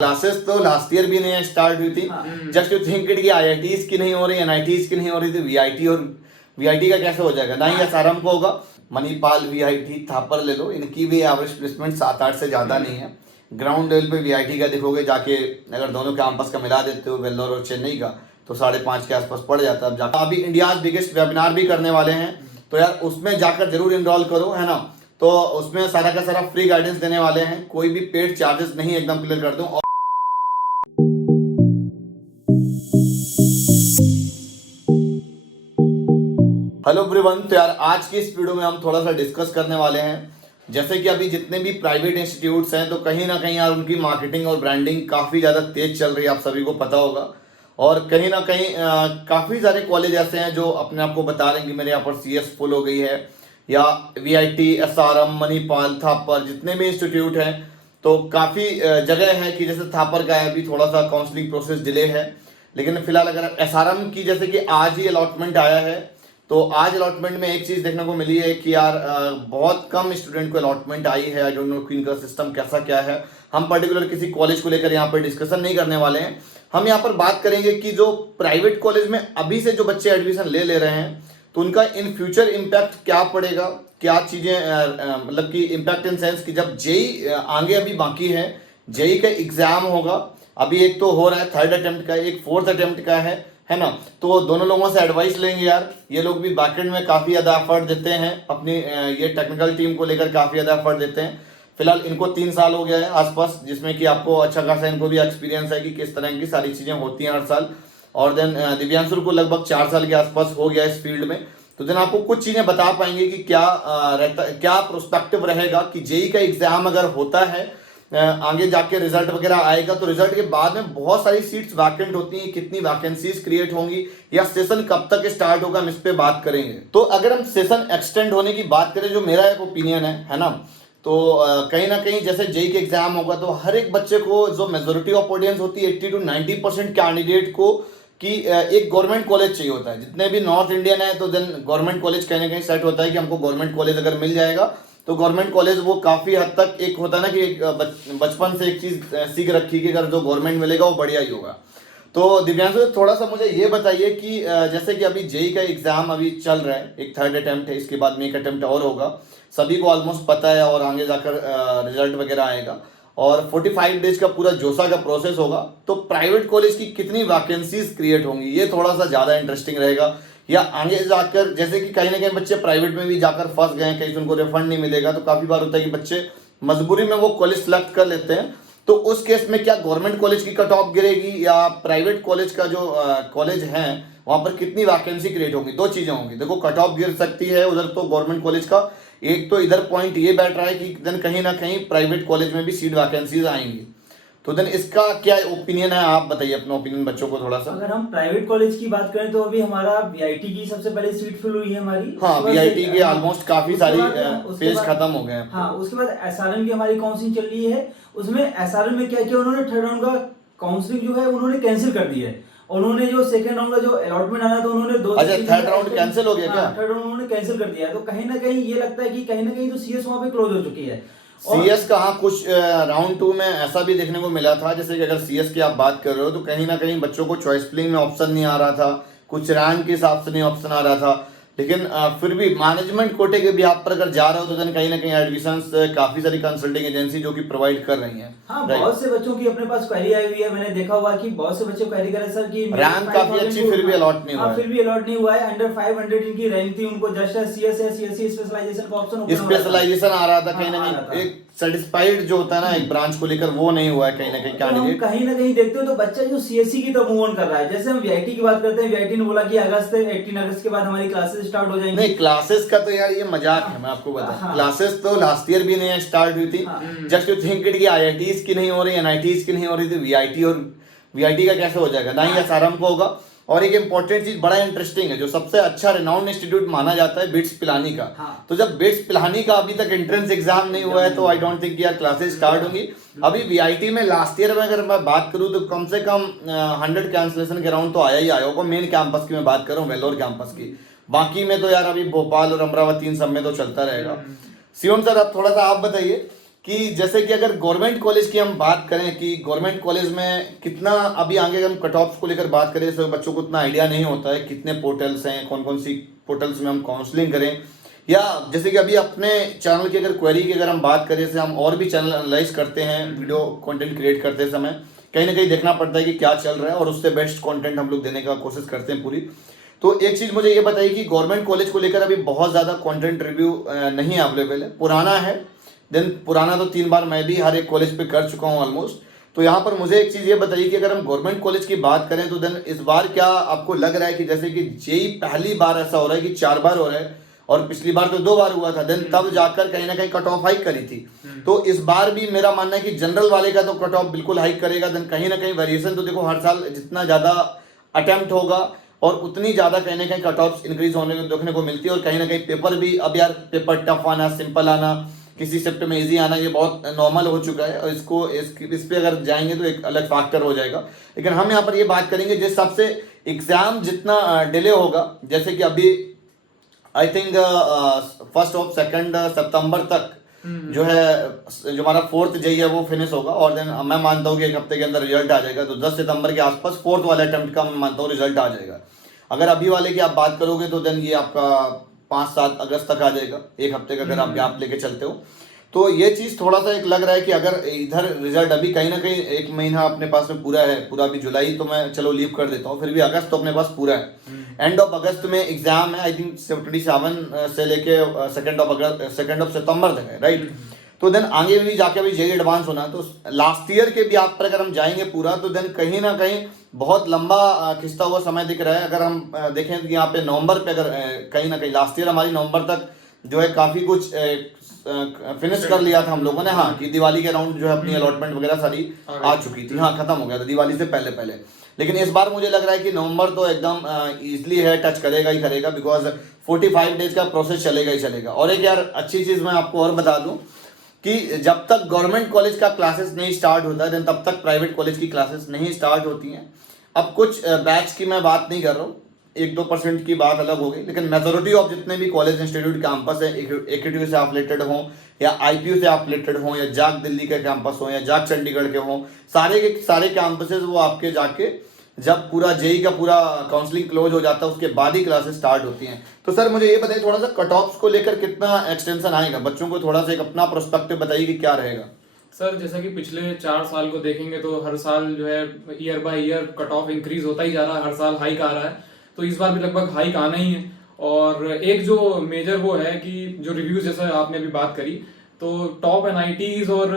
Classes तो last year भी नहीं स्टार्ट हुई थी। जस्ट यू थिंक इट कि आईआईटीज की नहीं हो रही, एनआईटीज की नहीं हो रही थी, वीआईटी और वीआईटी का कैसे हो जाएगा? ना ही एसआरएम को होगा। मणिपाल, वीआईटी, थापर ले लो, इनकी भी एवरेज प्लेसमेंट 7-8 से ज़्यादा नहीं है। ग्राउंड लेवल पे वीआईटी का देखोगे जाके, अगर दोनों कैंपस का मिला देते हो, वेल्लोर और चेन्नई का, तो 5.5 के आसपास पड़ जाता है। अब जाकर अभी इंडिया बिगेस्ट वेबिनार भी करने वाले हैं, तो यार उसमें जाकर जरूर इनरोल करो, है ना। तो उसमें सारा का सारा फ्री गाइडेंस देने वाले हैं, कोई भी पेड चार्जेस नहीं, एकदम क्लियर कर दूं। हेलो एवरीवन, तो यार आज की इस वीडियो में हम थोड़ा सा डिस्कस करने वाले हैं, जैसे कि अभी जितने भी प्राइवेट इंस्टीट्यूट्स हैं, तो कहीं ना कहीं यार उनकी मार्केटिंग और ब्रांडिंग काफ़ी ज़्यादा तेज चल रही है, आप सभी को पता होगा। और कहीं ना कहीं काफ़ी सारे कॉलेज ऐसे हैं जो अपने आप को बता रहे हैं कि मेरे यहाँ पर सीएस फुल हो गई है, या वीआईटी, एसआरएम, मणिपाल, थापर, जितने भी इंस्टीट्यूट हैं, तो काफ़ी जगह है कि जैसे थापर का है, अभी थोड़ा सा काउंसलिंग प्रोसेस डिले है। लेकिन फिलहाल अगर एसआरएम की, जैसे कि आज ही अलॉटमेंट आया है, तो आज अलॉटमेंट में एक चीज़ देखने को मिली है कि यार बहुत कम स्टूडेंट को अलॉटमेंट आई है। आई डोंट नो कि इनका सिस्टम कैसा क्या है। हम पर्टिकुलर किसी कॉलेज को लेकर यहाँ पर डिस्कशन नहीं करने वाले हैं। हम यहाँ पर बात करेंगे कि जो प्राइवेट कॉलेज में अभी से जो बच्चे एडमिशन ले रहे हैं, तो उनका इन फ्यूचर इम्पैक्ट क्या पड़ेगा, क्या चीज़ें, मतलब कि इम्पैक्ट इन सेंस कि जब जेई आगे अभी बाकी है, जेई का एग्ज़ाम होगा, अभी एक तो हो रहा है 3rd अटेम्प्ट का, एक 4th अटेम्प्ट का है ना। तो दोनों लोगों से एडवाइस लेंगे यार। ये लोग भी बैकएंड में काफ़ी ज़्यादा एफर्ट देते हैं, अपनी ये टेक्निकल टीम को लेकर काफ़ी ज़्यादा एफर्ट देते हैं। फिलहाल इनको 3 साल हो गया है आसपास, जिसमें कि आपको अच्छा खासा इनको भी एक्सपीरियंस है कि किस तरह की सारी चीज़ें होती हैं हर साल। और देन दिव्यांशु को लगभग 4 साल के आसपास हो गया इस फील्ड में। तो देन आपको कुछ चीज़ें बता पाएंगे कि क्या क्या प्रोस्पेक्टिव रहेगा कि जेई का एग्ज़ाम अगर होता है, आगे जाके रिजल्ट वगैरह आएगा, तो रिजल्ट के बाद में बहुत सारी सीट्स वैकेंट होती हैं, कितनी वैकेंसीज क्रिएट होंगी, या सेशन कब तक स्टार्ट होगा, हम इस पे बात करेंगे। तो अगर हम सेशन एक्सटेंड होने की बात करें, जो मेरा एक ओपिनियन है ना, तो कहीं ना कहीं जैसे जेई के एग्जाम होगा, तो हर एक बच्चे को, जो मेजोरिटी ऑफ ऑडियंस होती है 80 to 90% कैंडिडेट को, कि एक गवर्नमेंट कॉलेज चाहिए होता है। जितने भी नॉर्थ इंडियन है, तो देन गवर्नमेंट कॉलेज कहीं ना कहीं सेट होता है कि हमको गवर्नमेंट कॉलेज अगर मिल जाएगा, तो गवर्नमेंट कॉलेज वो काफ़ी हद तक एक होता है ना कि एक बचपन से एक चीज़ सीख रखी कि अगर जो गवर्नमेंट मिलेगा वो बढ़िया ही होगा। तो दिव्यांशु, थोड़ा सा मुझे ये बताइए कि जैसे कि अभी जेई का एग्ज़ाम अभी चल रहा है, एक 3rd अटेम्प्ट है, इसके बाद में एक अटेम्प्ट और होगा, सभी को ऑलमोस्ट पता है, और आगे जाकर रिजल्ट वगैरह आएगा, और 45 डेज का पूरा जोसा का प्रोसेस होगा। तो प्राइवेट कॉलेज की कितनी वैकेंसीज क्रिएट होंगी, ये थोड़ा सा ज़्यादा इंटरेस्टिंग रहेगा। या आगे जाकर, जैसे कि कहीं ना कहीं बच्चे प्राइवेट में भी जाकर फंस गए हैं, कहीं से उनको रिफंड नहीं मिलेगा, तो काफ़ी बार होता है कि बच्चे मजबूरी में वो कॉलेज सेलेक्ट कर लेते हैं। तो उस केस में क्या गवर्नमेंट कॉलेज की कट ऑफ गिरेगी, या प्राइवेट कॉलेज का जो कॉलेज है वहाँ पर कितनी वैकेंसी क्रिएट होंगी? दो चीज़ें होंगी। देखो, कट ऑफ गिर सकती है उधर तो गवर्नमेंट कॉलेज का, एक तो इधर पॉइंट ये बैठ रहा है कि देन कहीं ना कहीं प्राइवेट कॉलेज में भी सीट वैकेंसीज आएंगी। तो देन इसका क्या ओपिनियन है, आप बताइए अपना ओपिनियन बच्चों को थोड़ा सा। अगर हम प्राइवेट कॉलेज की बात करें, तो अभी हमारा वीआईटी की सबसे पहले सीट फिल हुई है हमारी। हाँ, वीआईटी के ऑलमोस्ट काफी सारी फेज खत्म हो गए हैं। हाँ, उसके बाद एसआरएम की हमारी काउंसलिंग चल रही है। उसमें एसआरएम में क्या किया उन्होंने, 3rd राउंड का काउंसलिंग जो है उन्होंने कैंसिल कर दिया है। उन्होंने जो 2nd राउंड का जो अलॉटमेंट आना था, उन्होंने 2 अच्छा, 3rd राउंड कैंसिल हो गया क्या? 3rd राउंड उन्होंने कैंसिल कर दिया है। तो कहीं ना कहीं ये लगता है कि कहीं ना कहीं तो सीएस वहाँ पे क्लोज हो चुकी है। सीएस का, हाँ, कुछ राउंड 2 में ऐसा भी देखने को मिला था, जैसे कि अगर सीएस की आप बात कर रहे हो, तो कहीं ना कहीं बच्चों को चॉइस फिलिंग में ऑप्शन नहीं आ रहा था, कुछ रैंक के हिसाब से नहीं ऑप्शन आ रहा था। लेकिन फिर भी मैनेजमेंट कोटे के भी आप पर अगर जा रहे हो, तो देन कहीं ना कहीं एडमिशंस काफी सारी कंसल्टिंग एजेंसी जो कि प्रोवाइड कर रही हैं। हाँ, बहुत से बच्चों की अपने पास क्वेरी आई हुई है। मैंने देखा हुआ कि बहुत से बच्चे क्वेरी कर रहे सर कि रैंक काफी अच्छी, फिर भी अलॉट नहीं हुआ है। फिर भी अलॉट नहीं हुआ है। अंडर 500 इनकी रैंक थी, उनको जस्ट सीएस है, सीएससी स्पेशलाइजेशन का ऑप्शन स्पेशलाइजेशन आ रहा था। कहीं ना कहीं एक सेटिस्फाइड जो होता है ना एक ब्रांच को लेकर, वो नहीं हुआ है कहीं ना कहीं कैंडिडेट। कहीं ना कहीं देखते हो तो बच्चा जो सीएससी की तरफ मूव ऑन कर रहा है। जैसे हम वीआईटी की बात करते हैं, वीआईटी ने बोला कि 18 अगस्त के बाद हमारी क्लासेस स्टार्ट हो जाएंगी। नहीं, क्लासेस का तो यार ये मजाक है, मैं आपको बता, क्लासेस तो लास्ट ईयर भी नहीं स्टार्ट हुई थी। जस्ट यू थिंक इट कि आईआईटीज की नहीं हो रही, एनआईटीज की नहीं हो रही थी, वीआईटी और वीआईटी का कैसे हो जाएगा? ना ही एसआरएम को होगा। और एक इंपॉर्टेंट चीज बड़ा इंटरेस्टिंग है, जो सबसे अच्छा रिनाउंड इंस्टीट्यूट माना जाता है बिट्स पिलानी का। तो जब बिट्स पिलानी का अभी तक एंट्रेंस एग्जाम नहीं हुआ है, तो आई डोंट थिंक यार क्लासेस स्टार्ट होंगी। अभी वीआईटी में लास्ट ईयर में अगर मैं बात करूं, तो कम से कम 100 कैंसिलेशन के राउंड तो आया ही आया होगा। मेन कैंपस की मैं बात कर रहा हूँ, वेल्लोर कैंपस की। बाकी में तो यार अभी भोपाल और अमरावती इन सब में तो चलता रहेगा। शिवम सर, अब थोड़ा सा आप बताइए कि जैसे कि अगर गवर्नमेंट कॉलेज की हम बात करें कि गवर्नमेंट कॉलेज में कितना अभी आगे हम कट ऑफ्स को लेकर बात करें, जैसे बच्चों को उतना आइडिया नहीं होता है कितने पोर्टल्स हैं, कौन कौन सी पोर्टल्स में हम काउंसलिंग करें, या जैसे कि अभी अपने चैनल की अगर क्वेरी की अगर हम बात करें, जैसे हम और भी चैनल एनालाइज करते हैं वीडियो कंटेंट क्रिएट करते समय, कहीं ना कहीं देखना पड़ता है कि क्या चल रहा है और उससे बेस्ट कंटेंट हम लोग देने का कोशिश करते हैं पूरी। तो एक चीज़ मुझे ये बताइए कि गवर्नमेंट कॉलेज को लेकर अभी बहुत ज़्यादा कंटेंट रिव्यू नहीं अवेलेबल है, पुराना है। देन पुराना तो 3 बार मैं भी हर एक कॉलेज पे कर चुका हूँ ऑलमोस्ट। तो यहाँ पर मुझे एक चीज़ ये बताइए कि अगर हम गवर्नमेंट कॉलेज की बात करें तो देन इस बार क्या आपको लग रहा है कि जैसे कि जेई पहली बार ऐसा हो रहा है कि 4 बार हो रहा है और पिछली बार तो 2 बार हुआ था, देन तब जाकर कहीं ना कहीं कट ऑफ हाइक करी थी। तो इस बार भी मेरा मानना है कि जनरल वाले का तो कट ऑफ बिल्कुल हाइक करेगा, देन कहीं ना कहीं वेरिएशन तो देखो हर साल जितना ज़्यादा अटेम्प्ट होगा और उतनी ज़्यादा कहीं ना कहीं कट ऑफ इंक्रीज होने को देखने को मिलती है। और कहीं ना कहीं पेपर भी, अब यार पेपर टफ आना, सिंपल आना, किसी शिफ्ट में इजी आना, ये बहुत नॉर्मल हो चुका है और इस पे अगर जाएंगे तो एक अलग फैक्टर हो जाएगा। लेकिन हम यहाँ पर ये बात करेंगे जिस हिसाब से एग्जाम जितना डिले होगा, जैसे कि अभी आई थिंक 1 और 2 सितंबर तक जो है जो हमारा 4th जेई है वो फिनिश होगा और देन मैं मानता हूँ कि 1 हफ्ते के अंदर रिजल्ट आ जाएगा। तो 10 सितंबर के आसपास 4th वाले अटेम्प्ट का मैं मानता हूँ रिजल्ट आ जाएगा। अगर अभी वाले की आप बात करोगे तो देन ये आपका 5-7 अगस्त तक आ जाएगा, 1 हफ्ते का अगर आप गैप लेके चलते हो। तो ये चीज़ थोड़ा सा एक लग रहा है कि अगर इधर रिजल्ट अभी कहीं ना कहीं 1 महीना अपने पास में पूरा है, पूरा अभी जुलाई तो मैं चलो लीव कर देता हूँ, फिर भी अगस्त तो अपने पास पूरा है। एंड ऑफ अगस्त में एग्जाम है, आई थिंक 27 से लेके 2 सितंबर तक है, राइट। तो देन आगे भी जाके अभी जेई एडवांस होना, तो लास्ट ईयर के भी आप पर अगर हम जाएंगे पूरा तो देन कहीं ना कहीं बहुत लंबा खिंचता हुआ समय दिख रहा है। अगर हम देखें तो यहाँ पे नवंबर पे अगर कहीं ना कहीं लास्ट ईयर हमारी नवंबर तक जो है काफ़ी कुछ फिनिश कर लिया था हम लोगों ने, हाँ, कि दिवाली के अराउंड जो है अपनी अलॉटमेंट वगैरह सारी आ चुकी थी, हाँ, खत्म हो गया था दिवाली से पहले पहले। लेकिन इस बार मुझे लग रहा है कि नवंबर तो एकदम ईजिली है, टच करेगा ही करेगा, बिकॉज 45 डेज का प्रोसेस चलेगा ही चलेगा। और एक यार अच्छी चीज़ मैं आपको और बता दूं कि जब तक गवर्नमेंट कॉलेज का क्लासेस नहीं स्टार्ट होता है तब तक प्राइवेट कॉलेज की क्लासेस नहीं स्टार्ट होती हैं। अब कुछ बैच की मैं बात नहीं कर रहा हूँ, 1-2% की बात अलग हो गई, लेकिन मेजोरिटी ऑफ जितने भी कॉलेज इंस्टीट्यूट कैंपस है, AQTU से एफिलिएटेड हों या IPU से एफिलिएटेड हों या जाक दिल्ली के कैंपस हों या जाक चंडीगढ़ के हों, सारे के सारे कैंपसेस वो आपके जाके जब पूरा जेई का पूरा काउंसलिंग क्लोज हो जाता है उसके बाद ही क्लासेस स्टार्ट होती हैं। तो सर मुझे ये बताइए थोड़ा सा कट ऑफ्स को लेकर कितना एक्सटेंशन आएगा, बच्चों को थोड़ा सा एक अपना प्रोस्पेक्टिव बताइए कि क्या रहेगा। सर जैसा कि पिछले 4 साल को देखेंगे तो हर साल जो है year by year cut off increase होता ही जा रहा है, हर साल हाइक आ रहा है, तो इस बार भी लगभग हाइक आना ही है। और एक जो मेजर वो है कि जो रिव्यूज जैसा आपने अभी बात करी, तो टॉप NITs और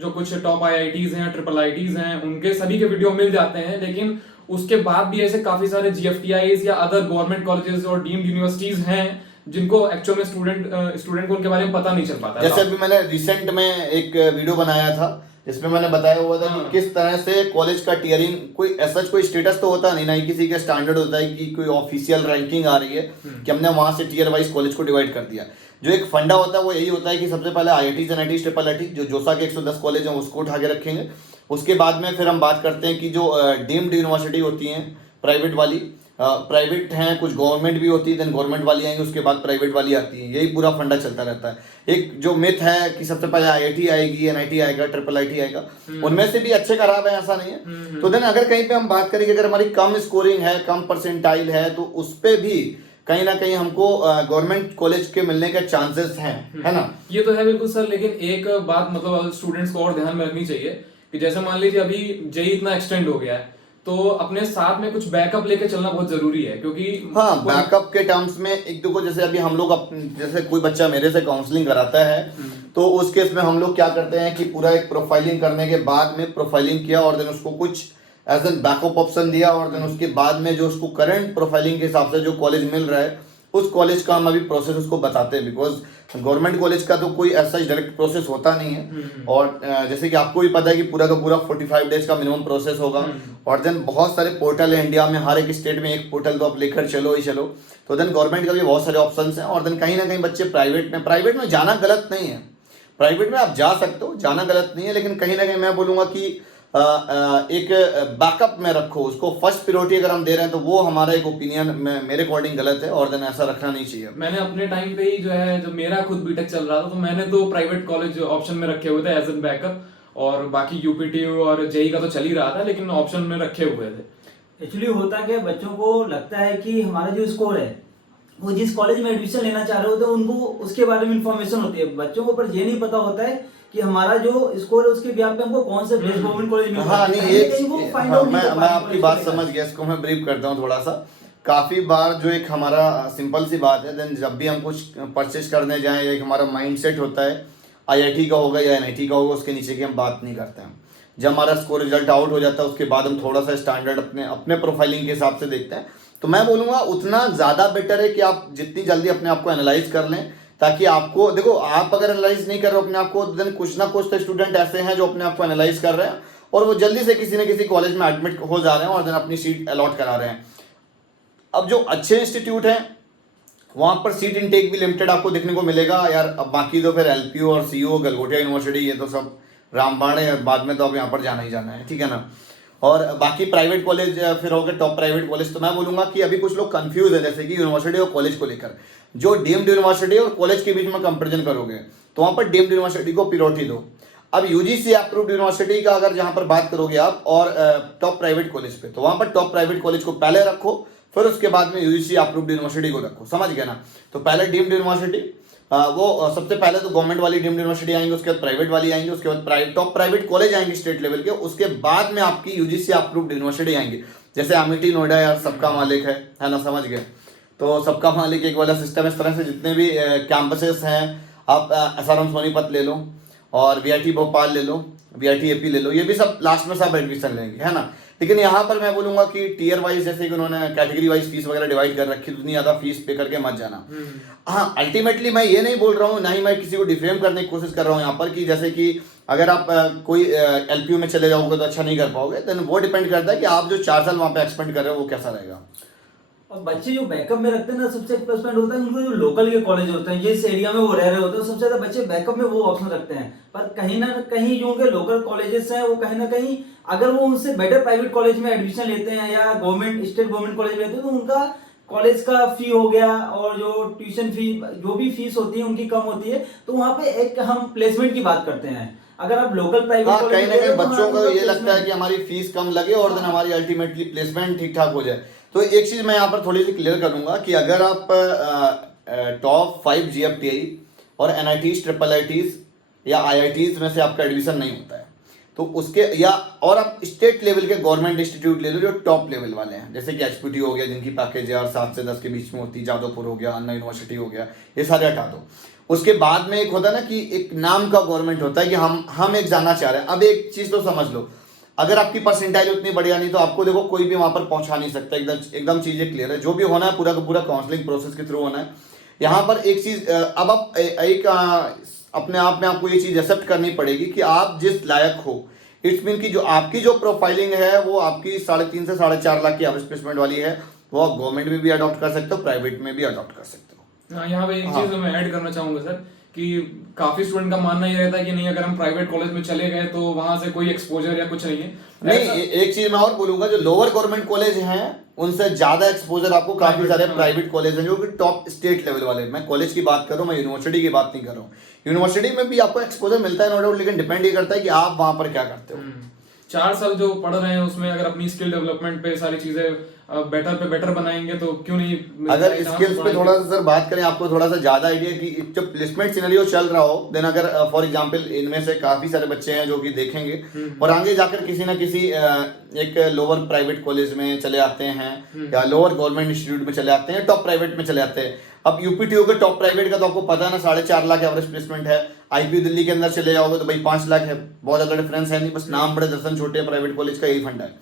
जो कुछ टॉप IITs हैं, ट्रिपल IITs हैं, उनके सभी के वीडियो मिल जाते हैं। लेकिन उसके बाद भी ऐसे काफी सारे GFTIs या अदर गवर्नमेंट कॉलेजेस और डीम्ड यूनिवर्सिटीज हैं जिनको एक्चुअल में स्टूडेंट को उनके बारे में पता नहीं चल पाता। जैसे अभी मैंने रिसेंट में एक वीडियो बनाया था जिसमें मैंने बताया हुआ था कि किस तरह से कॉलेज का टियरिंग, कोई ऐसा कोई स्टेटस तो होता नहीं, ना ही किसी का स्टैंडर्ड होता है कि कोई ऑफिशियल रैंकिंग आ रही है कि हमने वहां से टियर वाइज कॉलेज को डिवाइड कर दिया। जो एक फंडा होता है वो यही होता है कि सबसे पहले IITs NITs ट्रिपल IIT जो जोसा के 110 कॉलेज हैं उसको उठा के रखेंगे। उसके बाद में फिर हम बात करते हैं कि जो डीम्ड यूनिवर्सिटी होती हैं प्राइवेट वाली, प्राइवेट हैं, कुछ गवर्नमेंट भी होती है, देन गवर्नमेंट वाली आएंगी, उसके बाद प्राइवेट वाली आती है। यही पूरा फंडा चलता रहता है। एक जो मिथ है कि सबसे पहले IIT आएगी, NIT आएगा, ट्रिपल IIT आएगा, उनमें से भी अच्छे खराब है, ऐसा नहीं है। तो देन अगर कहीं पे हम बात करें कि अगर हमारी कम स्कोरिंग है, कम परसेंटाइल है, तो उस पर भी कहीं ना कहीं हमको गवर्नमेंट कॉलेज के मिलने के चांसेस हैं, है ना। ये तो है बिल्कुल सर, लेकिन एक बात मतलब स्टूडेंट्स को और ध्यान में रखनी चाहिए कि जैसे मान लीजिए अभी जेई इतना एक्सटेंड हो गया है तो अपने साथ में कुछ बैकअप लेके चलना बहुत जरूरी है, क्योंकि हाँ बैकअप के टर्म्स में एक दो को, जैसे अभी हम लोग जैसे कोई बच्चा मेरे से काउंसलिंग कराता है तो उस केस में हम लोग क्या करते हैं कि पूरा एक प्रोफाइलिंग करने के बाद में प्रोफाइलिंग किया और देन उसको कुछ एज एन बैकअप ऑप्शन दिया और देन उसके बाद में जो उसको करंट प्रोफाइलिंग के हिसाब से जो कॉलेज मिल रहा है उस कॉलेज का हम अभी प्रोसेस उसको बताते हैं, बिकॉज गवर्नमेंट कॉलेज का तो कोई ऐसा डायरेक्ट प्रोसेस होता नहीं है। और जैसे कि आपको भी पता है कि पूरा का पूरा 45 डेज का मिनिमम प्रोसेस होगा और देन बहुत सारे पोर्टल है इंडिया में, हर एक स्टेट में एक पोर्टल तो आप लेकर चलो ही चलो। तो देन गवर्नमेंट का भी बहुत सारे ऑप्शन हैं और देन कहीं ना कहीं बच्चे प्राइवेट में जाना गलत नहीं है, प्राइवेट में आप जा सकते हो, जाना गलत नहीं है, लेकिन कहीं ना कहीं मैं बोलूँगा कि एक बैकअप में रखो, उसको फर्स्ट प्रायोरिटी अगर हम दे रहे हैं तो वो हमारा एक ओपिनियन मेरे अकॉर्डिंग गलत है, और देन ऐसा रखना नहीं चाहिए। मैंने अपने टाइम पे ही जो है, जब मेरा खुद बीटेक चल रहा था तो मैंने तो प्राइवेट कॉलेज ऑप्शन में रखे हुए थे एज एन बैकअप, और बाकी यूपीटी और जेई का तो चल ही रहा था, लेकिन ऑप्शन में रखे हुए थे। एक्चुअली होता क्या, बच्चों को लगता है कि हमारा जो स्कोर है वो जिस कॉलेज में एडमिशन लेना चाह रहे होते हैं उनको उसके बारे में इंफॉर्मेशन होती है, बच्चों को पर ये नहीं पता होता है कि हमारा जो स्कोर है उसके बिहाफ पे हमको कौन से बेस्ट गवर्नमेंट कॉलेज में हाँ नहीं, मैं आपकी बात समझ गया, इसको मैं ब्रीफ करता हूँ थोड़ा सा। काफ़ी बार जो एक हमारा सिंपल सी बात है, देन जब भी हम कुछ परचेज करने जाएं, एक हमारा माइंड सेट होता है आईआईटी का होगा या एनआईटी का होगा, उसके नीचे की हम बात नहीं करते हैं। जब हमारा स्कोर रिजल्ट आउट हो जाता है उसके बाद हम थोड़ा सा स्टैंडर्ड अपने प्रोफाइलिंग के हिसाब से देखते हैं। तो मैं बोलूँगा उतना ज़्यादा बेटर है कि आप जितनी जल्दी अपने आप को एनालाइज कर लें, ताकि आपको देखो, आप अगर एनालाइज नहीं कर रहे हो अपने आप को, देन कुछ ना कुछ तो स्टूडेंट ऐसे हैं जो अपने आप को एनालाइज कर रहे हैं और वो जल्दी से किसी न किसी कॉलेज में एडमिट हो जा रहे हैं और देन अपनी सीट अलॉट करा रहे हैं। अब जो अच्छे इंस्टीट्यूट हैं वहाँ पर सीट इनटेक भी लिमिटेड आपको देखने को मिलेगा यार। अब बाकी तो फिर एलपीयू और सीयू, गलगोटिया यूनिवर्सिटी, ये तो सब रामबाण है, बाद में तो अब यहाँ पर जाना ही जाना है, ठीक है ना। और बाकी प्राइवेट कॉलेज फिर हो गए टॉप प्राइवेट कॉलेज। तो मैं बोलूँगा कि अभी कुछ लोग कंफ्यूज है, जैसे कि यूनिवर्सिटी और कॉलेज को लेकर। जो डीम्ड यूनिवर्सिटी और कॉलेज के बीच में कंपेरिजन करोगे तो वहाँ पर डीम्ड यूनिवर्सिटी को प्रायोरिटी दो। अब यूजीसी अप्रूव्ड यूनिवर्सिटी का अगर जहाँ पर बात करोगे आप और टॉप प्राइवेट कॉलेज पे, तो वहाँ पर टॉप प्राइवेट कॉलेज को पहले रखो, फिर उसके बाद में यूजीसी अप्रूव्ड यूनिवर्सिटी को रखो, समझ गए ना। तो पहले डीम्ड यूनिवर्सिटी, वो सबसे पहले तो गवर्नमेंट वाली डीम्ड यूनिवर्सिटी आएंगी, उसके बाद प्राइवेट वाली आएंगी, उसके बाद टॉप प्राइवेट कॉलेज आएंगे स्टेट लेवल के, उसके बाद में आपकी यूजीसी अप्रूव्ड यूनिवर्सिटी आएंगी। जैसे अमेठी, नोएडा यार सबका मालिक है ना, समझ गए। तो सबका मालिक एक वाला सिस्टम, इस तरह से जितने भी कैंपसेस हैं, आप एसआरएम सोनीपत ले लो और वीआईटी भोपाल ले लो, वीआईटी एपी ले लो, ये भी सब लास्ट में सब एडमिशन लेंगे, है ना। लेकिन यहाँ पर मैं बोलूँगा कि टीयर वाइज, जैसे कि उन्होंने कैटेगरी वाइज फीस वगैरह डिवाइड कर रखी, उतनी ज़्यादा फीस पे करके मत जाना। हाँ, अल्टीमेटली मैं ये नहीं बोल रहा हूँ, ना ही मैं किसी को डिफेम करने की कोशिश कर रहा हूँ यहाँ पर, कि जैसे कि अगर आप कोई एलपीयू में चले जाओगे तो अच्छा नहीं कर पाओगे, देन वो डिपेंड करता है कि आप जो 4 साल वहाँ पे एक्सपेंड कर रहे हो वो कैसा रहेगा। और बच्चे जो बैकअप में रखते हैं ना, सबसे प्लस पॉइंट होता है उनको जो लोकल के कॉलेज होते हैं, जिस एरिया में वो रह रहे होते हैं, सबसे ज्यादा बच्चे बैकअप में वो ऑप्शन रखते हैं। पर कहीं ना कहीं जो उनके लोकल कॉलेजेस हैं वो कहीं ना कहीं अगर वो उनसे बेटर प्राइवेट कॉलेज में एडमिशन लेते हैं या गवर्नमेंट स्टेट गवर्नमेंट कॉलेज में लेते हैं, तो उनका कॉलेज का फी हो गया और जो ट्यूशन फी, जो भी फीस होती है उनकी कम होती है। तो वहाँ पे एक हम प्लेसमेंट की बात करते हैं। अगर आप लोकल प्राइवेट कॉलेज, कहीं ना कहीं बच्चों को ये लगता है कि हमारी फीस कम लगे और देन हमारी अल्टीमेटली प्लेसमेंट ठीक ठाक हो जाए। तो एक चीज़ मैं यहाँ पर थोड़ी सी क्लियर करूँगा कि अगर आप टॉप 5 GFTI और NITs, IIITs या IITs में से आपका एडमिशन नहीं होता है तो उसके या और आप स्टेट लेवल के गवर्नमेंट इंस्टीट्यूट ले लो जो टॉप लेवल वाले हैं, जैसे कि HPT हो गया जिनकी पैकेज यार 7 से 10 के बीच में होती है, जादवपुर हो गया, अन्ना यूनिवर्सिटी हो गया, ये सारे हटा दो। उसके बाद में एक होता है ना कि एक नाम का गवर्नमेंट होता है कि हम एक जाना चाह रहे हैं। अब एक चीज़ तो समझ लो, अगर आपकी परसेंटाइल उतनी बढ़िया नहीं तो आपको देखो कोई भी वहाँ पर पहुँचा नहीं सकता। एकदम चीज़ें क्लियर है, जो भी होना है पूरा का पूरा काउंसलिंग प्रोसेस के थ्रू होना है। यहाँ पर एक चीज़ अब आप एक अपने आप में आपको ये चीज़ एक्सेप्ट करनी पड़ेगी कि आप जिस लायक हो, इट्स मीन कि जो आपकी जो प्रोफाइलिंग है वो आपकी 3.5 से 4.5 लाख की एवरेज प्लेसमेंट वाली है, वो आप गवर्नमेंट में भी अडॉप्ट कर सकते हो, प्राइवेट में भी अडॉप्ट कर सकते हो। यहाँ पे एक चीज मैं ऐड करना चाहूंगा सर, कि काफी स्टूडेंट का मानना ये रहता है कि नहीं अगर हम प्राइवेट कॉलेज में चले गए तो वहां से कोई एक्सपोजर या कुछ नहीं है। नहीं, एक चीज मैं और बोलूंगा, जो लोअर गवर्नमेंट कॉलेज हैं उनसे ज्यादा एक्सपोजर आपको काफी सारे प्राइवेट कॉलेज हैं जो कि टॉप स्टेट लेवल वाले। मैं कॉलेज की बात कर रहा हूँ, मैं यूनिवर्सिटी की बात नहीं कर रहा हूँ। यूनिवर्सिटी में भी आपको एक्सपोजर मिलता है नो डाउट, लेकिन डिपेंड ये करता है कि आप वहां पर क्या करते हो। 4 साल जो पढ़ रहे हैं उसमें अगर अपनी स्किल डेवलपमेंट पे सारी चीजें बेटर पे बेटर बनाएंगे तो क्यों नहीं। अगर स्किल्स पे थोड़ा सा सर बात करें, आपको थोड़ा सा ज्यादा आइडिया कि जब प्लेसमेंट सिनेरियो चल रहा हो, देन अगर फॉर एग्जांपल इनमें से काफी सारे बच्चे हैं जो कि देखेंगे और आगे जाकर किसी ना किसी एक लोअर प्राइवेट कॉलेज में चले आते हैं या लोअर गवर्नमेंट इंस्टीट्यूट में चले आते हैं, टॉप प्राइवेट में चले आते हैं। अब यूपीटीओ के टॉप प्राइवेट का तो आपको पता है ना, 4.5 लाख एवरेज प्लेसमेंट है। आईपीयू दिल्ली के अंदर चले जाओगे तो भाई 5 लाख है, बहुत ज्यादा डिफरेंस है नहीं, बस नाम बड़े दर्शन छोटे हैं, प्राइवेट कॉलेज का यही फंड है।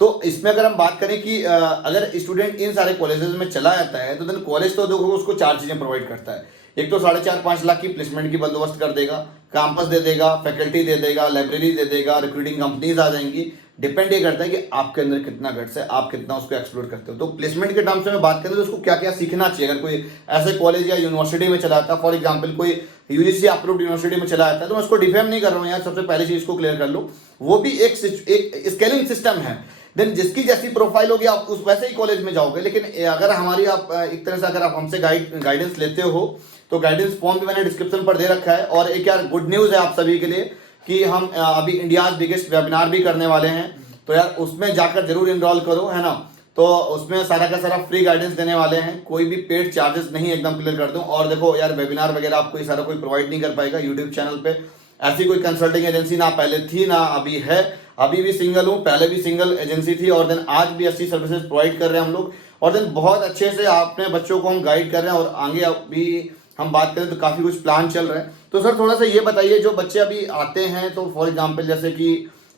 तो इसमें अगर हम बात करें कि अगर स्टूडेंट इन सारे कॉलेजेस में चला जाता है तो देन कॉलेज तो देखो उसको 4 चीजें प्रोवाइड करता है। एक तो 4.5-5 लाख की प्लेसमेंट की बंदोबस्त कर देगा, कैंपस दे देगा, फैकल्टी दे देगा, लाइब्रेरी दे देगा, रिक्रूटिंग कंपनीज आ जाएंगी, डिपेंड ये करता है कि आपके अंदर कितना गट्स है, आप कितना उसको एक्सप्लोर करते हो। तो प्लेसमेंट के टर्म्स में बात करें तो उसको क्या क्या सीखना चाहिए। अगर कोई ऐसे कॉलेज या यूनिवर्सिटी में चला जाता है, फॉर एग्जाम्पल कोई यूजीसी अप्रूव्ड यूनिवर्सिटी में चला जाता है, तो मैं उसको डिफेम नहीं कर रहा हूँ यार, सबसे पहले चीज को क्लियर कर लो, वो भी एक स्केलिंग सिस्टम है। देन जिसकी जैसी प्रोफाइल होगी आप उस वैसे ही कॉलेज में जाओगे। लेकिन अगर हमारी आप एक तरह से अगर आप हमसे गाइडेंस लेते हो तो गाइडेंस फॉर्म भी मैंने डिस्क्रिप्शन पर दे रखा है। और एक यार गुड न्यूज़ है आप सभी के लिए कि हम अभी इंडियाज बिगेस्ट वेबिनार भी करने वाले हैं, तो यार उसमें जाकर जरूर इनरोल करो, है ना। तो उसमें सारा का सारा फ्री गाइडेंस देने वाले हैं, कोई भी पेड चार्जेस नहीं, एकदम क्लियर कर दूं। और देखो यार वेबिनार वगैरह आपको ये सारा कोई प्रोवाइड नहीं कर पाएगा यूट्यूब चैनल पे। ऐसी कोई कंसल्टिंग एजेंसी ना पहले थी ना अभी है, अभी भी सिंगल हूँ, पहले भी सिंगल एजेंसी थी, और देन आज भी ऐसी सर्विसेज प्रोवाइड कर रहे हैं हम लोग। और देन बहुत अच्छे से अपने बच्चों को हम गाइड कर रहे हैं, और आगे अभी हम बात करें तो काफ़ी कुछ प्लान चल रहा है। तो सर थोड़ा सा ये बताइए, जो बच्चे अभी आते हैं तो फॉर एग्जांपल जैसे कि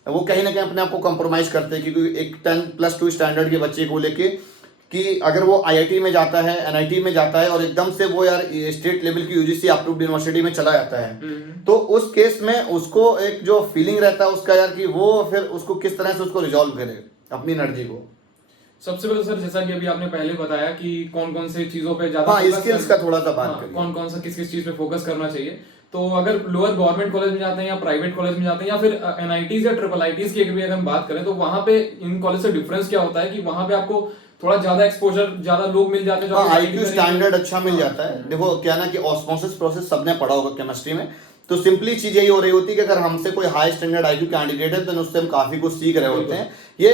वो कहीं ना कहीं अपने आप को कंप्रोमाइज़ करते हैं, क्योंकि एक 10+2 स्टैंडर्ड के बच्चे को लेके कि अगर वो आईआईटी में जाता है, एनआईटी में जाता है, और एकदम से वो यार स्टेट लेवल की यूजीसी अप्रूव्ड यूनिवर्सिटी में चला जाता है, तो उस केस में उसको एक जो फीलिंग रहता है उसका यार कि वो फिर उसको किस तरह से उसको रिजॉल्व करे अपनी एनर्जी को। सबसे पहले सर, जैसा कि अभी आपने पहले बताया कि कौन कौन से चीजों पे ज्यादा स्किल्स का थोड़ा सा बात करिए, कौन कौन सा किस किस चीज पे फोकस करना चाहिए। तो अगर लोअर गवर्नमेंट कॉलेज में जाते हैं या प्राइवेट कॉलेज में जाते हैं या फिर एनआईटीज या ट्रिपल आईटीज की भी अगर हम बात करें, तो वहां पे इन कॉलेज से डिफरेंस क्या होता है कि वहां पे आपको थोड़ा ज्यादा एक्सपोजर, ज्यादा लोग मिल जाते हैं, जो आईक्यू स्टैंडर्ड अच्छा मिल जाता है। देखो क्या ना कि ऑस्मोसिस प्रोसेस सबने पढ़ा होगा केमिस्ट्री में, तो सिंपली चीज यही हो रही होती है कि अगर हमसे कोई हाई स्टैंडर्ड आईक्यू कैंडिडेट है तो उससे हम काफी कुछ सीख रहे होते हैं। ये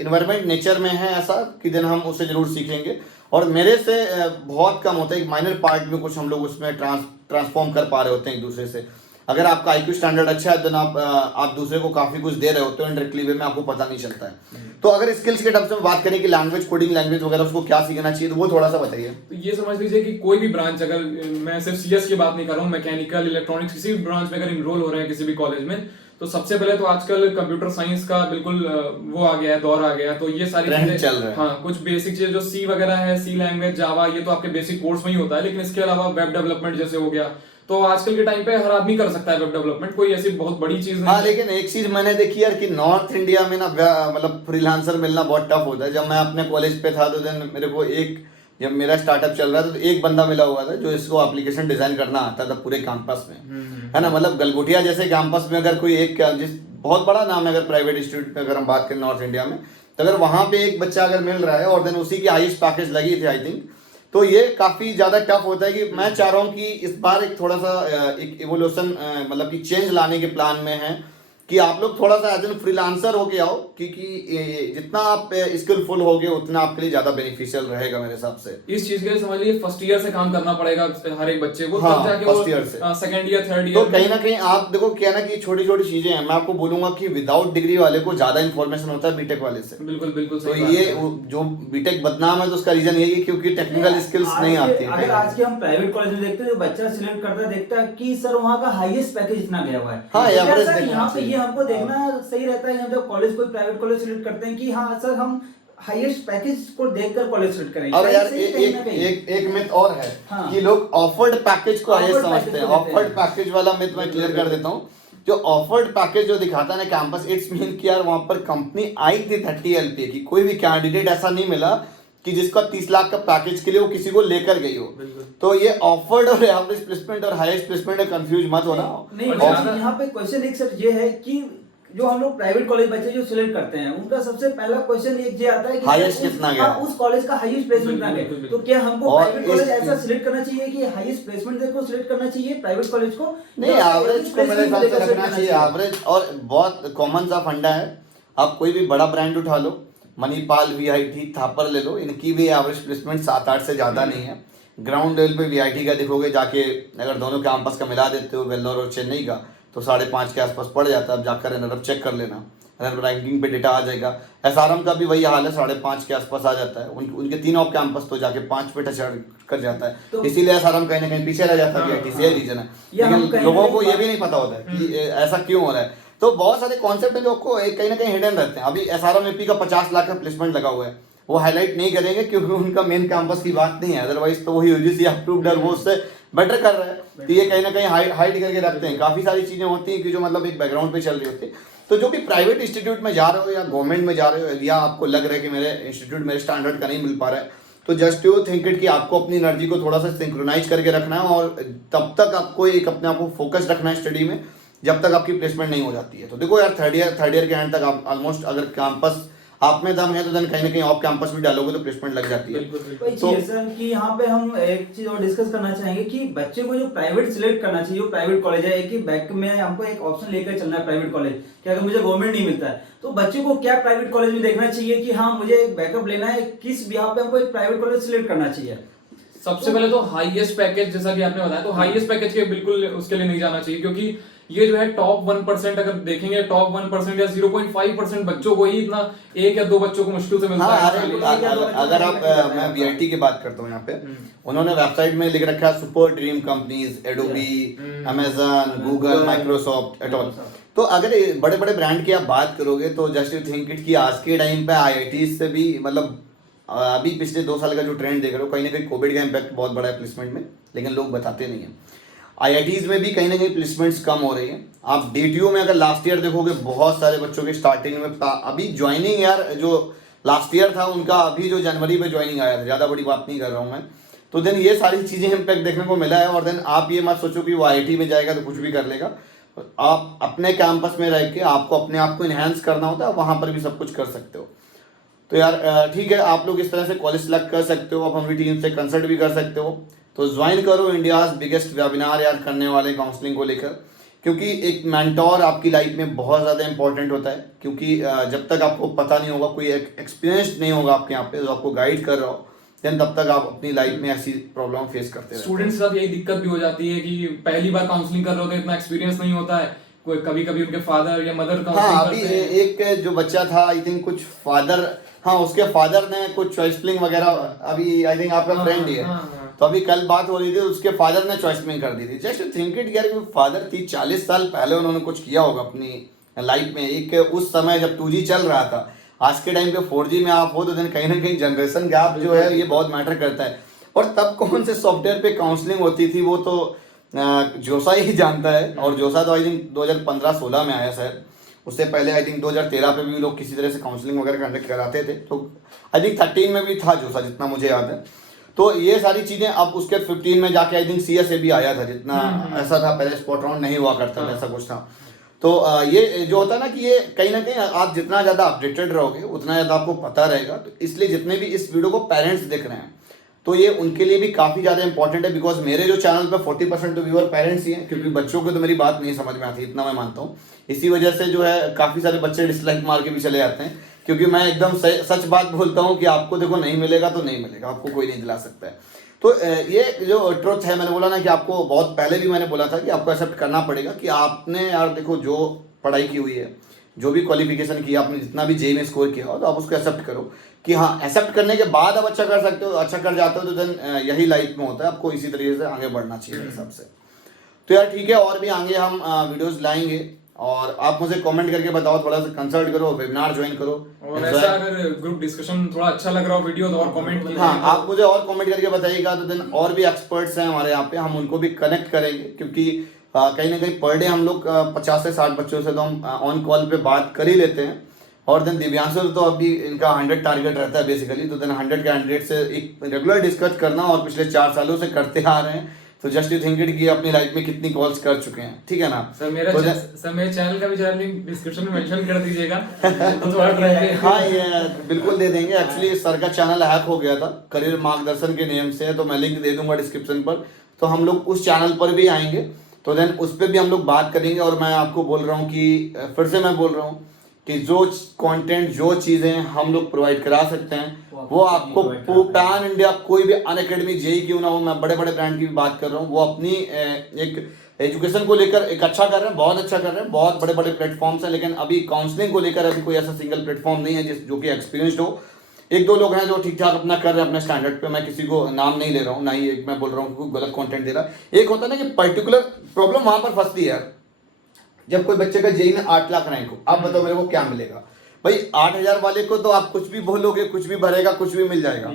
इन्वायरमेंट नेचर में है ऐसा कि दिन हम उससे जरूर सीखेंगे, और मेरे से बहुत कम होता है, एक माइनर पार्ट में कुछ हम लोग उसमें ट्रांसफॉर्म कर पा रहे होते हैं एक दूसरे से। अगर आपका आईक्यू स्टैंडर्ड अच्छा है तो आप दूसरे को काफी कुछ दे रहे होते हो इनडायरेक्टली वे में, आपको पता नहीं चलता है। तो अगर स्किल्स के टर्म्स में बात करें कि लैंग्वेज, कोडिंग लैंग्वेज वगैरह उसको क्या सीखना चाहिए, तो वो थोड़ा सा बताइए। तो ये समझ लीजिए कि कोई भी ब्रांच, अगर मैं सिर्फ सीएस की बात नहीं कर रहा हूँ, मैकेनिकल, इलेक्ट्रॉनिक्स, किसी भी ब्रांच में अगर इनरोल हो रहे हैं किसी भी कॉलेज में, तो सबसे पहले तो आजकल कंप्यूटर साइंस का बिल्कुल वो आ गया है, दौर आ गया है। तो ये सारी चीजें चल रहा है। हाँ, कुछ बेसिक चीजें जो सी वगैरह है, सी लैंग्वेज, जावा, ये तो आपके बेसिक कोर्स में ही होता है। लेकिन इसके अलावा वेब डेवलपमेंट जैसे हो गया, तो आजकल के टाइम पे हर आदमी कर सकता है वेब डेवलपमेंट, कोई ऐसी बहुत बड़ी चीज नहीं। हाँ, लेकिन एक चीज मैंने देखी यार कि नॉर्थ इंडिया में ना मतलब फ्रीलांसर मिलना बहुत टफ होता है। जब मैं अपने कॉलेज पे था तो दिन मेरे को जब मेरा स्टार्टअप चल रहा था तो एक बंदा मिला हुआ था जो इसको एप्लीकेशन डिजाइन करना आता था पूरे कैंपस में, है ना। मतलब गलगोटिया जैसे कैंपस में अगर कोई एक बहुत बड़ा नाम है, अगर प्राइवेट इंस्टीट्यूट में अगर हम बात करें नॉर्थ इंडिया में, तो अगर वहां पे एक बच्चा अगर मिल रहा है और देन उसी की हाईएस्ट पैकेज लगी थी आई थिंक, तो ये काफी ज्यादा टफ होता है। कि मैं चाह रहा हूँ कि इस बार एक थोड़ा सा एक इवोल्यूशन मतलब कि चेंज लाने के प्लान में है कि आप लोग थोड़ा सा एज एन फ्रीलांसर होके आओ, क्योंकि जितना आप स्किलफुल होगे उतना आपके लिए ज्यादा बेनिफिशियल रहेगा मेरे हिसाब से। इस चीज के लिए समझ लीजिए फर्स्ट ईयर से काम करना पड़ेगा हर एक बच्चे को, हाँ, तब जाके फर्स्ट ईयर से सेकंड ईयर, थर्ड तो ईयर। कहीं ना कहीं आप देखो क्या ना कि छोटी छोटी चीजें हैं। मैं आपको बोलूंगा कि विदाउट डिग्री वाले को ज्यादा इन्फॉर्मेशन होता है बीटेक वाले से। बिल्कुल बिल्कुल तो सही बात ये है। जो बीटेक बदनाम है तो उसका रीजन यही है क्योंकि टेक्निकल स्किल्स नहीं आती है। अगर आज के हम प्राइवेट कॉलेज में देखते हैं, जो बच्चा सिलेक्ट करता है देखता है कि सर वहाँ का हाईएस्ट पैकेज इतना गया हुआ है। हाँ, तो क्या एवरेज सर देखना यहाँ पे चाहिए। ये हमको देखना सही रहता है, हम जब कॉलेज कोई प्राइवेट कॉलेज सिलेक्ट करते हैं कि हाँ सर हम हाईएस्ट पैकेज को देखकर कॉलेज सिलेक्ट करेंगे। और यार सही कहीं ना कहीं। एक मिथ और है हाँ। कि लोग ऑफर्ड पैकेज को हाईएस्ट Offered समझते package हैं। को देते हैं। ऑफर्ड पैकेज वाला मिथ मैं क्लियर कर देता हूँ। जो ऑफर्ड पैकेज जो दिखाता है ना कैंपस, इट्स मीन कि यार वहां पर कंपनी आई थी 30 LPA की, कोई भी कैंडिडेट ऐसा नहीं मिला कि जिसका 30 लाख का पैकेज के लिए वो किसी को लेकर गई हो। तो ये ऑफर्ड और एवरेज प्लेसमेंट और हाईएस्ट प्लेसमेंट है, कंफ्यूज मत होना। नहीं, और यहाँ पे क्वेश्चन एक सर ये है कि जो हम लोग प्राइवेट कॉलेज बच्चे जो सिलेक्ट करते हैं उनका सबसे पहला क्वेश्चन एक ये आता है कि हाईएस्ट कितना गया, उस कॉलेज का हाईएस्ट प्लेसमेंट कितना गया। तो क्या हमको और प्राइवेट कॉलेज ऐसा सिलेक्ट करना चाहिए कि हाईएस्ट प्लेसमेंट देखो सिलेक्ट करना चाहिए प्राइवेट कॉलेज को? नहीं, एवरेज को मेरे हिसाब से रखना चाहिए एवरेज। और बहुत कॉमन सा फंडा है, आप कोई भी बड़ा ब्रांड उठा लो, मणिपाल, वीआईटी, थापर ले लो, इनकी भी एवरेज प्लेसमेंट 7-8 से ज्यादा नहीं है। ग्राउंड लेवल पे वीआईटी का देखोगे जाके, अगर दोनों कैंपस का मिला देते हो वेल्लोर और चेन्नई का, तो 5.5 के आसपास पड़ जाता है। अब जाकर एनआरएफ चेक कर लेना, एनआरएफ रैंकिंग पे डेटा आ जाएगा। एसआरएम का भी वही हाल है, 5.5 के आसपास आ जाता है। उनके 3 ऑफ कैंपस तो जाके 5 पे टच कर जाता है, तो इसीलिए एसआरएम कहीं ना कहीं पीछे रह जाता है वीआईटी से। यही रीजन है, लेकिन लोगों को ये भी नहीं पता होता है कि ऐसा क्यों हो रहा है। तो बहुत सारे कॉन्सेप्ट हैं जो आपको कहीं ना कहीं हिडन रहते हैं। अभी एसआरएम एपी का 50 लाख का प्लेसमेंट लगा हुआ है, वो हाईलाइट नहीं करेंगे क्योंकि उनका मेन कैंपस की बात नहीं है, अदरवाइज तो वही यूजीसी अप्रूव्ड है, वो उससे बेटर कर रहा है। तो ये कहीं ना कहीं हाइड करके रखते हैं। काफी सारी चीजें होती हैं कि जो मतलब एक बैकग्राउंड पे चल रही होती है। तो जो भी प्राइवेट इंस्टीट्यूट में जा रहे हो या गवर्नमेंट में जा रहे हो, या आपको लग रहा है कि मेरे इंस्टीट्यूट मेरे स्टैंडर्ड का नहीं मिल पा रहा है, तो जस्ट यू थिंक इट कि आपको अपनी एनर्जी को थोड़ा सा सिंक्रोनाइज करके रखना है, और तब तक आपको एक अपने आप को फोकस रखना है स्टडी में, जब तक आपकी प्लेसमेंट नहीं हो जाती है। तो देखो यार, थर्ड ईयर के एंड तक आप ऑलमोस्ट, अगर कैंपस आप में दम है तो देन कहीं ना कहीं ऑफ कैंपस भी डालोगे तो प्लेसमेंट लग जाती है। वही चीज़ है सर कि यहाँ पे हम एक चीज और डिस्कस करना चाहेंगे कि बच्चे को जो प्राइवेट सिलेक्ट करना चाहिए, जो प्राइवेट कॉलेज है, एक ही बैक में हमको एक ऑप्शन लेकर चलना है प्राइवेट कॉलेज कि अगर मुझे गवर्नमेंट नहीं मिलता है तो बच्चे को क्या प्राइवेट कॉलेज में देखना चाहिए कि हाँ मुझे एक बैकअप लेना है, किस बिहाफ पे हमको एक प्राइवेट कॉलेज सिलेक्ट करना चाहिए। सबसे पहले तो हाईएस्ट पैकेज, जैसा कि आपने बताया, तो हाईएस्ट पैकेज के बिल्कुल उसके लिए नहीं जाना चाहिए, क्योंकि ये जो है टॉप 1%, अगर देखेंगे टॉप 1% या 0.5% बच्चों को ही इतना, 1 या 2 बच्चों को मुश्किल से मिलता हाँ, है। अगर आप मैं बीआईटी की बात करता हूँ यहाँ पे, उन्होंने वेबसाइट में लिख रखा है super dream companies, Adobe, Amazon, Google, Microsoft at all. तो अगर बड़े बड़े ब्रांड की आप बात करोगे तो जस्ट यू थिंक इट कि आज के टाइम पे आईआईटी से भी, मतलब अभी पिछले 2 साल का जो ट्रेंड देख रहे हो, कहीं ना कहीं कोविड का इम्पैक्ट बहुत बड़ा है प्लेसमेंट में, लेकिन लोग बताते नहीं है। आईआईटीज में भी कहीं ना कहीं प्लेसमेंट्स कम हो रही हैं। आप डीटीयू में अगर लास्ट ईयर देखोगे, बहुत सारे बच्चों की स्टार्टिंग में अभी ज्वाइनिंग, यार जो लास्ट ईयर था उनका अभी जो जनवरी में ज्वाइनिंग आया था, ज़्यादा बड़ी बात नहीं कर रहा हूँ मैं। तो देन ये सारी चीज़ें इम्पैक्ट देखने को मिला है। और देन आप ये मत सोचो कि वो आईआईटी में जाएगा तो कुछ भी कर लेगा। आप अपने कैंपस में रह के आपको अपने आप को इन्हेंस करना होता है, वहाँ पर भी सब कुछ कर सकते हो। तो यार ठीक है, आप लोग इस तरह से कॉलेज सेलेक्ट कर सकते हो, आप हमारी टीम से कंसल्ट भी कर सकते हो। तो ज्वाइन करो इंडियाज़ बिगेस्ट वेबिनार यार करने वाले काउंसलिंग को लेकर, क्योंकि एक मेंटोर आपकी लाइफ में बहुत ज़्यादा इंपॉर्टेंट होता है। क्योंकि जब तक आपको पता नहीं होगा, कोई एक्सपीरियंस नहीं होगा आपके यहाँ पे जो आपको गाइड कर रहा हो, देन तब तक आप अपनी लाइफ में ऐसी प्रॉब्लम फेस करते हैं। स्टूडेंट्स के साथ यही दिक्कत भी हो जाती है कि पहली बार काउंसलिंग कर रहे होते हैं, इतना एक्सपीरियंस नहीं होता है, कोई कभी कभी उनके फादर या मदर हाँ, अभी एक जो बच्चा था, आई थिंक कुछ फादर, हाँ उसके फादर ने कुछ चॉइसलिंग वगैरह, अभी आई थिंक आपका फ्रेंड ही है, तो अभी कल बात हो रही थी, उसके फादर ने चॉइसलिंग कर दी थी। जस्ट थिंक इट यार, फादर 30-40 साल पहले उन्होंने कुछ किया होगा अपनी लाइफ में, एक उस समय जब 2G चल रहा था। आज के टाइम पे 4G में आप हो तो देन कहीं ना कहीं जनरेशन गैप जो है ये बहुत मैटर करता है। और तब कौन से सॉफ्टवेयर पे काउंसलिंग होती थी वो तो जोसा ही जानता है। और जोसा तो आई थिंक 2015-16 में आया शायद, उससे पहले आई थिंक 2013 पे भी लोग किसी तरह से काउंसलिंग वगैरह कंडक्ट कराते थे। तो आई थिंक 13 में भी था जोसा, जितना मुझे याद है। तो ये सारी चीज़ें, अब उसके 15 में जाके आई थिंक CSA भी आया था, जितना ऐसा था पहले स्पॉट राउंड नहीं हुआ करता था, ऐसा कुछ था। तो ये जो होता है ना कि ये कहीं ना कहीं आप जितना ज़्यादा अपडेटेड रहोगे उतना ज़्यादा आपको पता रहेगा। तो इसलिए जितने भी इस वीडियो को पेरेंट्स देख रहे हैं तो ये उनके लिए भी काफ़ी ज़्यादा इंपॉर्टेंट है, बिकॉज मेरे जो चैनल पे 40% तो व्यूअर पेरेंट्स ही हैं, क्योंकि बच्चों को तो मेरी बात नहीं समझ में आती, इतना मैं मानता हूँ। इसी वजह से जो है काफ़ी सारे बच्चे डिसलाइक मार के भी चले जाते हैं, क्योंकि मैं एकदम सच बात बोलता हूँ कि आपको देखो नहीं मिलेगा तो नहीं मिलेगा, आपको कोई नहीं दिला सकता है। तो ये जो ट्रुथ है, मैंने बोला ना कि आपको बहुत पहले भी मैंने बोला था कि आपको एक्सेप्ट करना पड़ेगा कि आपने यार देखो जो पढ़ाई की हुई है, जो भी क्वालिफिकेशन की आपने, जितना भी जेई में स्कोर किया हो, तो आप उसको एक्सेप्ट करो कि हाँ, एक्सेप्ट करने के बाद आप अच्छा कर सकते हो, अच्छा कर जाते हो तो देन यही लाइफ में होता है। आपको इसी तरीके से आगे बढ़ना चाहिए मेरे हिसाब से। तो यार ठीक है, और भी आगे हम वीडियोस लाएंगे, और आप मुझे कमेंट करके बताओ, थोड़ा सा कंसल्ट करो, वेबिनार ज्वाइन करो। और ऐसा अगर ग्रुप डिस्कशन थोड़ा अच्छा लग रहा हो वीडियो, तो और कमेंट कीजिए। हाँ, आप मुझे और कमेंट करके बताइएगा, तो देन और भी एक्सपर्ट्स हैं हमारे यहाँ पे, हम उनको भी कनेक्ट करेंगे। क्योंकि कहीं ना कहीं पर डे हम लोग 50 से 60 बच्चों से तो हम ऑन कॉल पे बात कर ही लेते हैं। और देन दिव्यांशु तो अभी इनका 100 टारगेट रहता है बेसिकली, तो देन 100 कैंडिडेट से एक रेगुलर डिस्कस करना, और पिछले 4 सालों से करते आ रहे हैं। तो जस्ट यू थिंक इट कि अपनी लाइफ में कितनी कॉल्स कर चुके हैं, ठीक है ना। सर मेरे चैनल का भी लिंक डिस्क्रिप्शन में मेंशन कर दीजिएगा। तो हाँ, ये बिल्कुल दे देंगे। एक्चुअली सर का चैनल हैक हो गया था करियर मार्गदर्शन के नेम से, तो मैं लिंक दे दूंगा डिस्क्रिप्शन पर। तो हम लोग उस चैनल पर भी आएंगे, तो देन उस पर भी हम लोग बात करेंगे। और मैं आपको बोल रहा हूँ कि फिर से मैं बोल रहा हूँ कि जो कंटेंट, जो चीज़ें हम लोग प्रोवाइड करा सकते हैं वो आपको पैन इंडिया कोई भी अनअकैडमी जेई क्यों ना हो, मैं बड़े बड़े ब्रांड की भी बात कर रहा हूँ, वो अपनी एक एजुकेशन को लेकर एक अच्छा कर रहे हैं, बहुत अच्छा कर रहे हैं, बहुत बड़े बड़े प्लेटफॉर्म्स हैं। लेकिन अभी काउंसलिंग को लेकर अभी कोई ऐसा सिंगल प्लेटफॉर्म नहीं है जो कि एक्सपीरियंसड हो। 1-2 लोग हैं जो ठीक ठाक अपना कर रहे हैं अपने स्टैंडर्ड पे, मैं किसी को नाम नहीं ले रहा हूँ, ना ही एक मैं बोल रहा हूँ कि गलत कंटेंट दे रहा है। एक होता है ना कि पर्टिकुलर प्रॉब्लम वहाँ पर फंसती है, जब कोई बच्चे का जेई में 8 लाख रैंक हो, आप बताओ मेरे को क्या मिलेगा। भाई 8,000 वाले को तो आप कुछ भी बोलोगे, कुछ भी भरेगा, कुछ भी मिल जाएगा।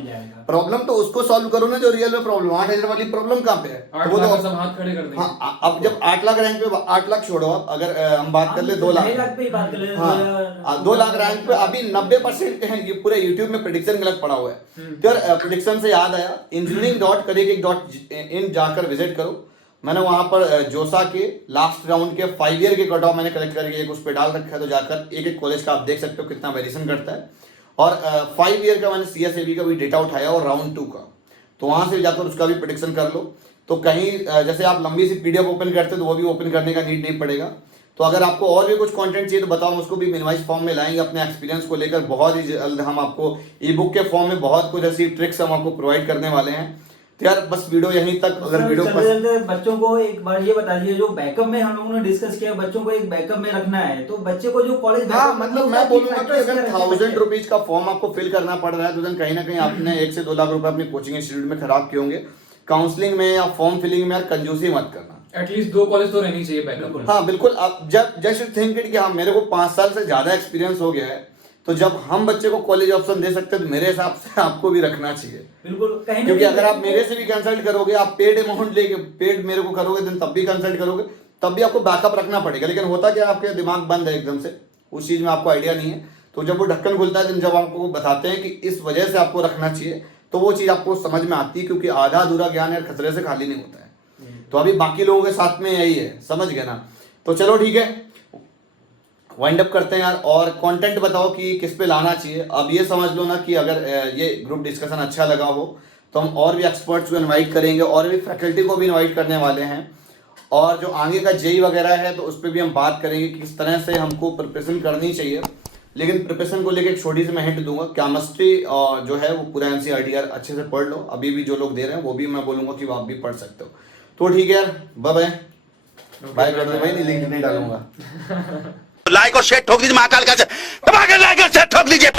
प्रॉब्लम तो उसको सॉल्व करो ना जो रियल में प्रॉब्लम। 8,000 वाली प्रॉब्लम कहाँ पे है? 8 वो लाख तो का सब हाथ खड़े कर देंगे। हाँ, अब जब 8 लाख रैंक पे, 8 लाख छोड़ो, आप अगर हम बात कर ले 2 लाख, 2 लाख पे ही बात कर ले। हाँ 2 लाख रैंक पे अभी 90% है। ये पूरे यूट्यूब में प्रेडिक्शन गलत पड़ा हुआ है। तो यार प्रेडिक्शन से याद आया, engineering.career.in जाकर विजिट करो। मैंने वहां पर जोसा के लास्ट राउंड के 5 ईयर के कट ऑफ मैंने कलेक्ट करके एक उस पर डाल रखा है, तो जाकर एक एक कॉलेज का आप देख सकते हो कितना वेरिएशन करता है। और 5 ईयर का मैंने CSAB का भी डेटा उठाया और राउंड 2 का, तो वहां से जाकर उसका भी प्रेडिक्शन कर लो। तो कहीं जैसे आप लंबी सी PDF ओपन करते हो तो वो भी ओपन करने का नीड नहीं पड़ेगा। तो अगर आपको और भी कुछ कंटेंट चाहिए तो बताओ, हम उसको भी मिनिमाइज फॉर्म में लाएंगे अपने एक्सपीरियंस को लेकर। बहुत ही जल्द हम आपको ई बुक के फॉर्म में बहुत कुछ ऐसी ट्रिक्स हम आपको प्रोवाइड करने वाले हैं। तो यार बस वीडियो यहीं तक। अगर वीडियो चलते बच्चों को एक बार ये बता दिए, जो बैकअप में हम लोगों ने डिस्कस किया, बच्चों को एक बैकअप में रखना है, तो बच्चे को जो कॉलेज, हाँ मतलब मैं बोलूंगा कि अगर 1000 रुपीज का फॉर्म आपको फिल करना पड़ रहा है तो देन कहीं ना कहीं आपने 1 से 2 लाख रुपए अपनी कोचिंग इंस्टीट्यूट में खराब किए होंगे। काउंसलिंग में या फॉर्म फिलिंग में यार कंजूसी मत करना। एटलीस्ट 2 कॉलेज तो रहनी चाहिए बैकअप। हाँ बिल्कुल। अब जब जस्ट थिंक इट कि हाँ मेरे को 5 साल से ज्यादा एक्सपीरियंस हो गया है, तो जब हम बच्चे को कॉलेज ऑप्शन दे सकते हैं तो मेरे हिसाब से आपको भी रखना चाहिए। बिल्कुल। क्योंकि अगर आप मेरे से भी कंसल्ट करोगे, आप पेड अमाउंट लेके पेड मेरे को करोगे, दिन तब भी कंसल्ट करोगे, तब भी आपको बैकअप रखना पड़ेगा। लेकिन होता क्या, आपके दिमाग बंद है एकदम से, उस चीज में आपको आइडिया नहीं है। तो जब वो ढक्कन खुलता है, जब आपको बताते हैं कि इस वजह से आपको रखना चाहिए, तो वो चीज आपको समझ में आती है। क्योंकि आधा अधूरा ज्ञान यार खतरे से खाली नहीं होता है। तो अभी बाकी लोगों के साथ में यही है, समझ गए ना? तो चलो ठीक है, वाइंड अप करते हैं यार। और कंटेंट बताओ कि किस पे लाना चाहिए। अब ये समझ लो ना कि अगर ये ग्रुप डिस्कशन अच्छा लगा हो तो हम और भी एक्सपर्ट्स को इनवाइट करेंगे, और भी फैकल्टी को भी इनवाइट करने वाले हैं। और जो आगे का जेई वगैरह है तो उस पर भी हम बात करेंगे कि किस तरह से हमको प्रिपरेशन करनी चाहिए। लेकिन प्रिपरेशन को लेकर एक छोटी सी मैं हिंट दूंगा, केमिस्ट्री जो है वो पूरा NCERT यार अच्छे से पढ़ लो। अभी भी जो लोग दे रहे हैं वो भी मैं बोलूँगा कि वो आप भी पढ़ सकते हो। तो ठीक है यार, बाय बाय। बाय कर दो भाई, नहीं लिंक नहीं डालूंगा। लाइक और शेयर ठोक दीजिए, महाकाल का दबा के लाइक और शेयर ठोक दीजिए।